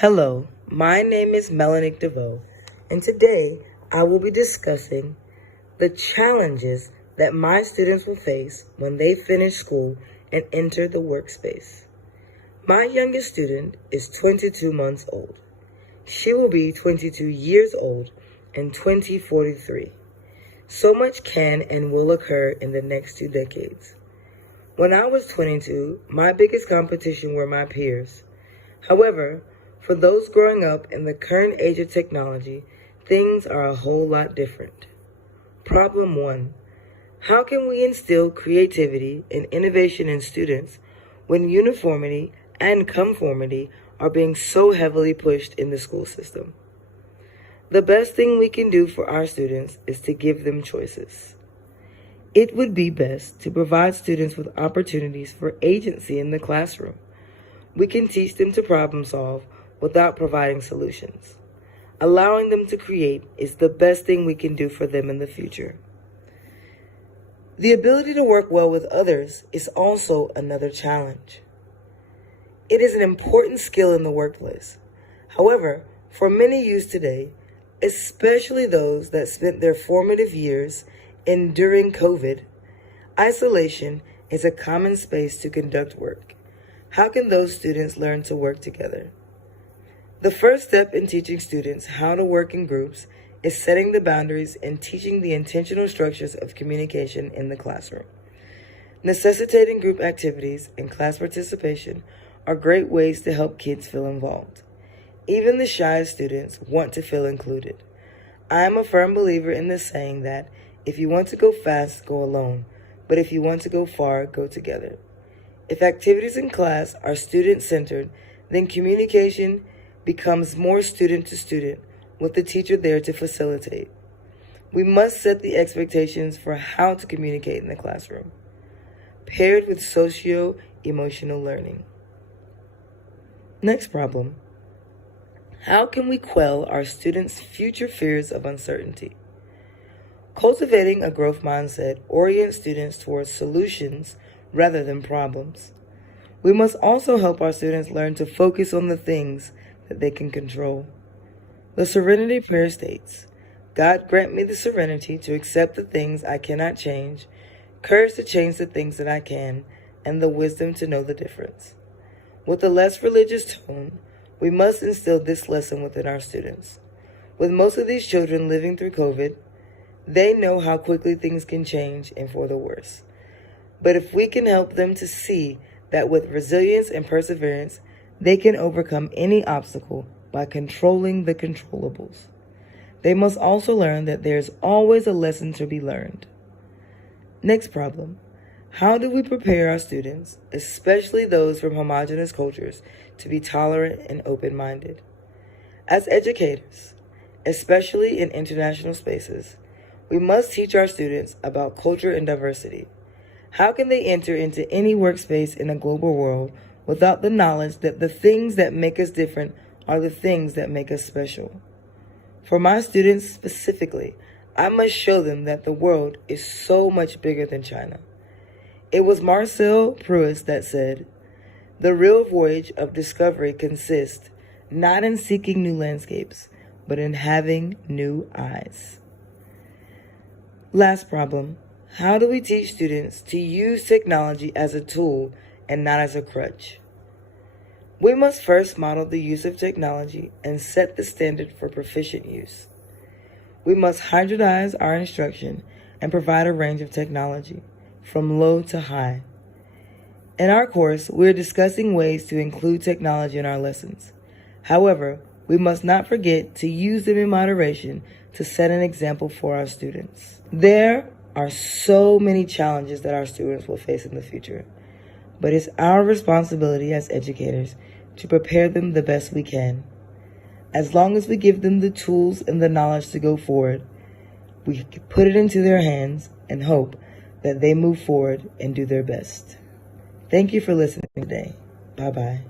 Hello, my name is Melanie DeVoe, and today I will be discussing the challenges that my students will face when they finish school and enter the workspace. My youngest student is 22 months old. She will be 22 years old in 2043. So much can and will occur in the next 2 decades. When I was 22, my biggest competition were my peers. However, for those growing up in the current age of technology, things are a whole lot different. Problem 1. How can we instill creativity and innovation in students when uniformity and conformity are being so heavily pushed in the school system? The best thing we can do for our students is to give them choices. It would be best to provide students with opportunities for agency in the classroom. We can teach them to problem solve without providing solutions. Allowing them to create is the best thing we can do for them in the future. The ability to work well with others is also another challenge. It is an important skill in the workplace. However, for many youth today, especially those that spent their formative years enduring COVID, isolation is a common space to conduct work. How can those students learn to work together? The first step in teaching students how to work in groups is setting the boundaries and teaching the intentional structures of communication in the classroom. Necessitating group activities and class participation are great ways to help kids feel involved. Even the shyest students want to feel included. I am a firm believer in the saying that if you want to go fast, go alone, but if you want to go far, go together. If activities in class are student-centered, then communication becomes more student to student, with the teacher there to facilitate. We must set the expectations for how to communicate in the classroom, paired with socio-emotional learning. Next problem. How can we quell our students' future fears of uncertainty? Cultivating a growth mindset orients students towards solutions rather than problems. We must also help our students learn to focus on the things that they can control. The Serenity Prayer states, God grant me the serenity to accept the things I cannot change, courage to change the things that I can, and the wisdom to know the difference. With a less religious tone, we must instill this lesson within our students. With most of these children living through COVID, they know how quickly things can change and for the worse. But if we can help them to see that with resilience and perseverance, they can overcome any obstacle by controlling the controllables. They must also learn that there's always a lesson to be learned. Next problem. How do we prepare our students, especially those from homogeneous cultures, to be tolerant and open-minded? As educators, especially in international spaces, we must teach our students about culture and diversity. How can they enter into any workspace in a global world without the knowledge that the things that make us different are the things that make us special? For my students specifically, I must show them that the world is so much bigger than China. It was Marcel Proust that said, "The real voyage of discovery consists not in seeking new landscapes, but in having new eyes." Last problem. How do we teach students to use technology as a tool and not as a crutch? We must first model the use of technology and set the standard for proficient use. We must hybridize our instruction and provide a range of technology, from low to high. In our course, we are discussing ways to include technology in our lessons. However, we must not forget to use them in moderation to set an example for our students. There are so many challenges that our students will face in the future, but it's our responsibility as educators to prepare them the best we can. As long as we give them the tools and the knowledge to go forward, we can put it into their hands and hope that they move forward and do their best. Thank you for listening today. Bye-bye.